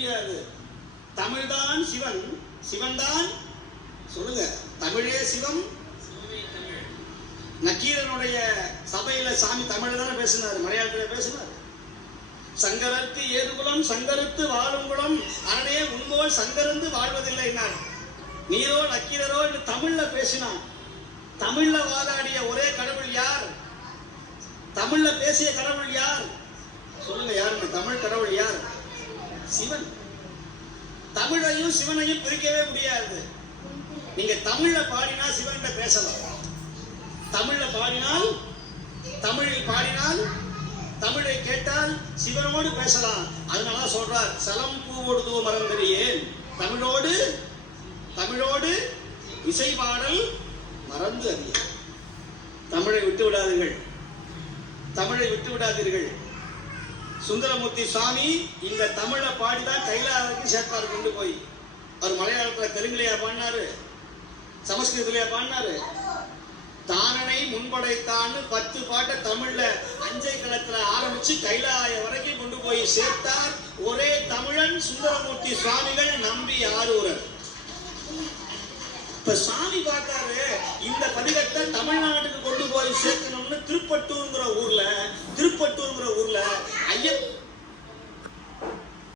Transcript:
முடியாது. தமிழ்தான் சிவன், சிவன்தான் சொல்லுங்க, தமிழே சிவம். நக்கீரனுடைய சபையில சாமி தமிழ் தானே பேசினாரு, மலையாளத்துல பேசினார். சங்கரத்து ஏதுகுலம் சங்கரத்து வாழும் குலம் அரணே உன்போல் சங்கரந்து வாழ்வதில்லை. நீரோ நக்கீரரோ என்று தமிழ்ல பேசினான். தமிழ்ல வாதாடிய ஒரே கடவுள் யார்? தமிழ்ல பேசிய கடவுள் யார்? சொல்லுங்க, யாருங்க தமிழ் கடவுள்? யார்? சிவன். தமிழையும் சிவனையும் பிரிக்கவே முடியாது. நீங்க தமிழ்ல பாடினா சிவன்கிட்ட பேசலாம், தமிழ்ல பாடினால், தமிழில் பாடினால், தமிழை கேட்டால் சிவனோடு பேசலாம். அதனால சொல்றார், சலம் பூவொடுதோ மறந்தறியேன். தமிழோடு தமிழோடு இசை பாடல் மறந்து அறிய. தமிழை விட்டு விடாதீர்கள், தமிழை விட்டு விடாதீர்கள். சுந்தரமூர்த்தி சுவாமி இந்த தமிழை பாடிதான் கைலாயத்துக்கு சேர்ப்பாரு கொண்டு போய். அவர் மலையாளத்துல தெலுங்குலையா பாடினாரு, சமஸ்கிருதத்திலேயே பாடினாரு. தானனை முன்படைத்தான்னு 10 பாட்டை தமிழ்ல அஞ்சை களத்துல ஆரம்பிச்சு கைலாய வரைக்கும் கொண்டு போய் சேர்த்தார் ஒரே தமிழன் சுந்தரமூர்த்தி சுவாமிகள், நம்பி ஆரூரர். இப்ப சாமி பார்த்தாரு, இந்த பதிகத்தை தமிழ்நாட்டுக்கு கொண்டு போய் சேர்க்கணும்னு திருப்பட்டூர்ங்கிற ஊர்ல ஐயப்ப